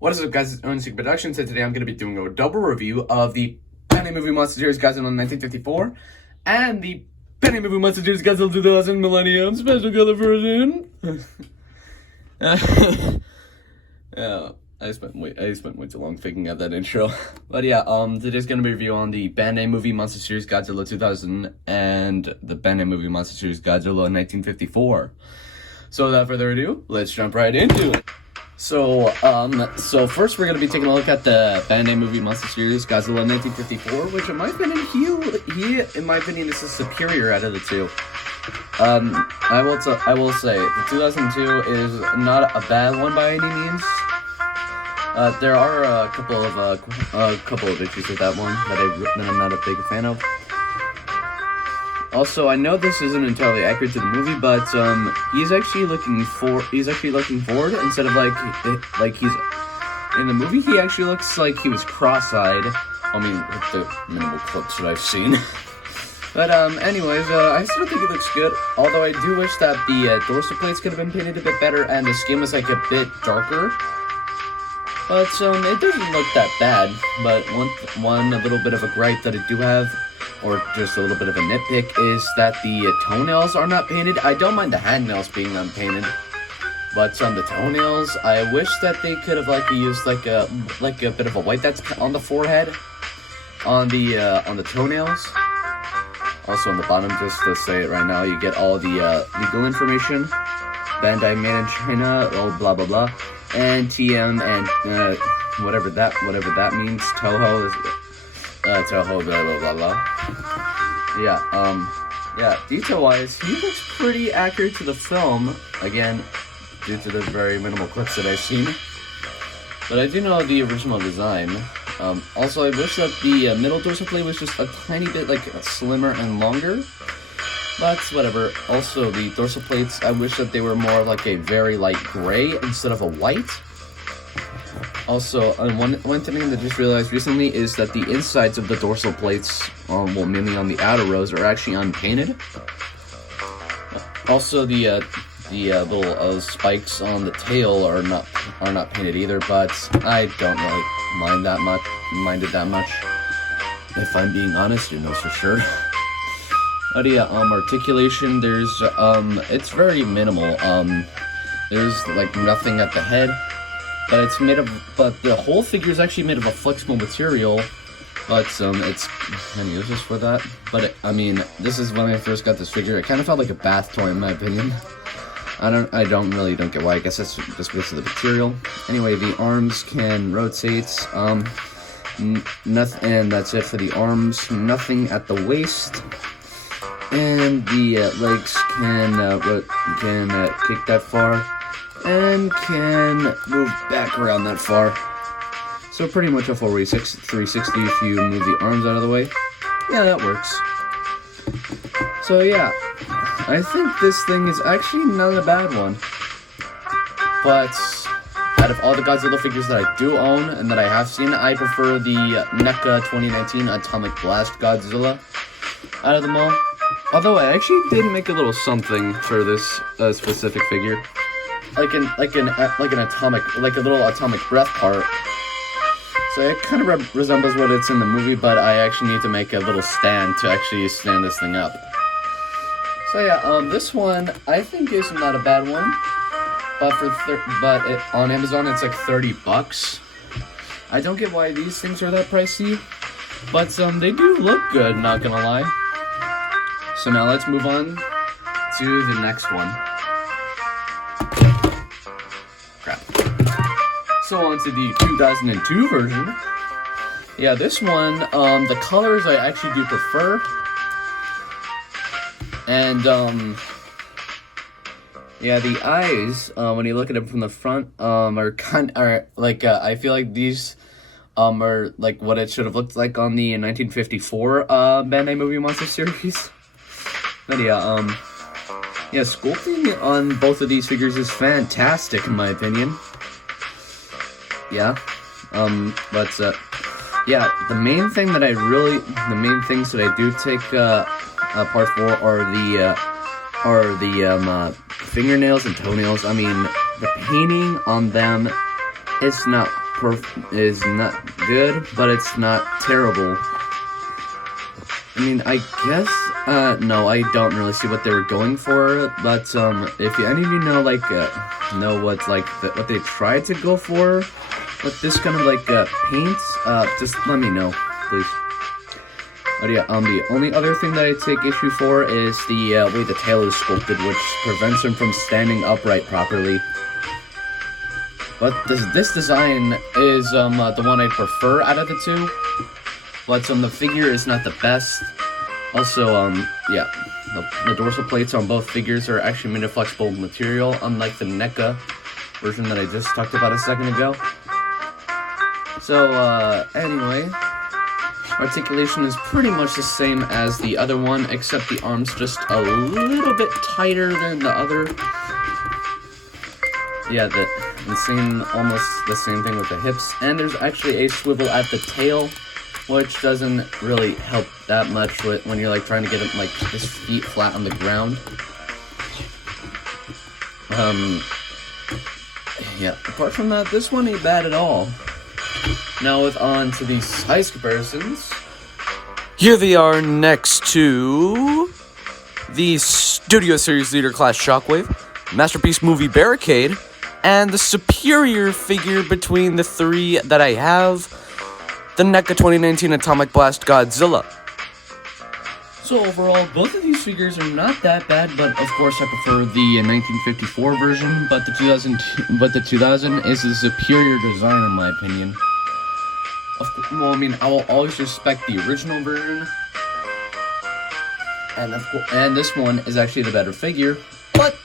What is up, guys? It's Owen Productions, and today I'm going to be doing a double review of the Bandai movie Monster Series Godzilla 1954 and the Bandai movie Monster Series Godzilla 2000 Millennium Special Color Version. Yeah, I spent way too long thinking of that intro. But yeah, today's going to be a review on the Bandai movie Monster Series Godzilla 2000 and the Bandai movie Monster Series Godzilla 1954. So without further ado, let's jump right into it. So first we're going to be taking a look at the Bandai movie Monster Series Godzilla 1954, which in my opinion, in my opinion, this is superior out of the two. I will say, the 2002 is not a bad one by any means. There are a couple of issues with that one that I'm not a big fan of. Also, I know this isn't entirely accurate to the movie, but he's actually looking forward instead of like he's in the movie. He actually looks like he was cross-eyed. I mean, with the minimal clips that I've seen. But anyways, I still think it looks good. Although I do wish that the dorsal plates could have been painted a bit better and the skin was like a bit darker. But it doesn't look that bad. But one little bit of a gripe that I do have, or just a little bit of a nitpick, is that the toenails are not painted. I don't mind the handnails being unpainted, but on the toenails, I wish that they could have used like a bit of a white that's on the forehead, on the toenails. Also on the bottom, just to say it right now, you get all the legal information. Bandai made in China, blah blah blah, and TM and whatever that means. Toho. Toho, blah blah blah blah. Yeah, detail-wise, he looks pretty accurate to the film, again, due to the very minimal clips that I've seen. But I do know the original design. Also, I wish that the middle dorsal plate was just a tiny bit, slimmer and longer. But whatever. Also, the dorsal plates, I wish that they were more like a very light gray instead of a white. Also, one thing that I just realized recently is that the insides of the dorsal plates, mainly on the outer rows, are actually unpainted. Also, the little spikes on the tail are not painted either, but I don't really mind it that much. If I'm being honest, who knows for sure. But yeah, articulation, it's very minimal. There's nothing at the head. But the whole figure is actually made of a flexible material, but it's kind of useless for that. But this is when I first got this figure. It kind of felt like a bath toy in my opinion. I don't get why. I guess that's just because of the material. Anyway, the arms can rotate. Nothing, and that's it for the arms. Nothing at the waist, and the legs can kick that far. And can move back around that far. So pretty much a full 360 if you move the arms out of the way. Yeah, that works. So yeah, I think this thing is actually not a bad one. But out of all the Godzilla figures that I do own and that I have seen, I prefer the NECA 2019 Atomic Blast Godzilla out of them all. Although I actually did make a little something for this specific figure. Like a little atomic breath part. So it kind of resembles what it's in the movie, but I actually need to make a little stand to actually stand this thing up. So yeah, this one I think is not a bad one, but on Amazon it's like $30. I don't get why these things are that pricey, but they do look good, not gonna lie. So now let's move on to the next one. So on to the 2002 version. Yeah, this one, the colors I actually do prefer. And, yeah, the eyes, when you look at them from the front, I feel like these, are like what it should have looked like on the 1954, Bandai movie Monster Series. But yeah, sculpting on both of these figures is fantastic in my opinion. Yeah, yeah, the main things that I do take part for are the fingernails and toenails. I mean, the painting on them is not is not good, but it's not terrible. I mean, I guess, no, I don't really see what they were going for, but, if any of you know, like, know what, like, what they tried to go for with this kind of, like, paint, just let me know, please. But yeah, the only other thing that I take issue for is the, way the tail is sculpted, which prevents him from standing upright properly. But this design is, the one I prefer out of the two. But, the figure is not the best. Also, yeah, the dorsal plates on both figures are actually made of flexible material, unlike the NECA version that I just talked about a second ago. So, anyway, articulation is pretty much the same as the other one, except the arm's just a little bit tighter than the other. Yeah, almost the same thing with the hips, and there's actually a swivel at the tail, which doesn't really help that much when you're like trying to get him like his feet flat on the ground. Yeah, apart from that, this one ain't bad at all. Now on to the size comparisons. Here they are next to the Studio Series Leader Class Shockwave, Masterpiece Movie Barricade, and the superior figure between the three that I have, the NECA 2019 Atomic Blast Godzilla. So overall, both of these figures are not that bad, but of course I prefer the 1954 version, but the 2000 is a superior design in my opinion. Well, I mean, I will always respect the original version, and this one is actually the better figure, but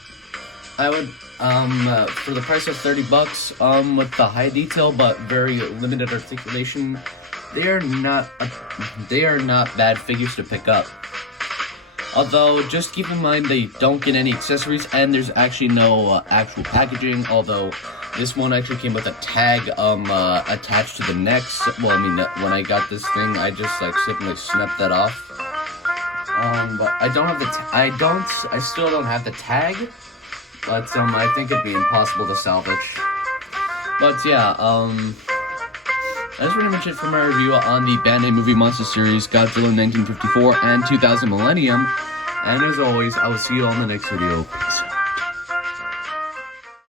I would, for the price of $30, with the high detail but very limited articulation, they are not bad figures to pick up. Although, just keep in mind they don't get any accessories, and there's actually no actual packaging, although this one actually came with a tag attached to the neck. Well, I mean, when I got this thing, I just like simply snapped that off. But I don't have the I still don't have the tag, but I think it'd be impossible to salvage. But yeah, that's pretty much it for my review on the Bandai Movie Monster Series Godzilla 1954 and 2000 Millennium. And as always, I will see you all in the next video. Peace out.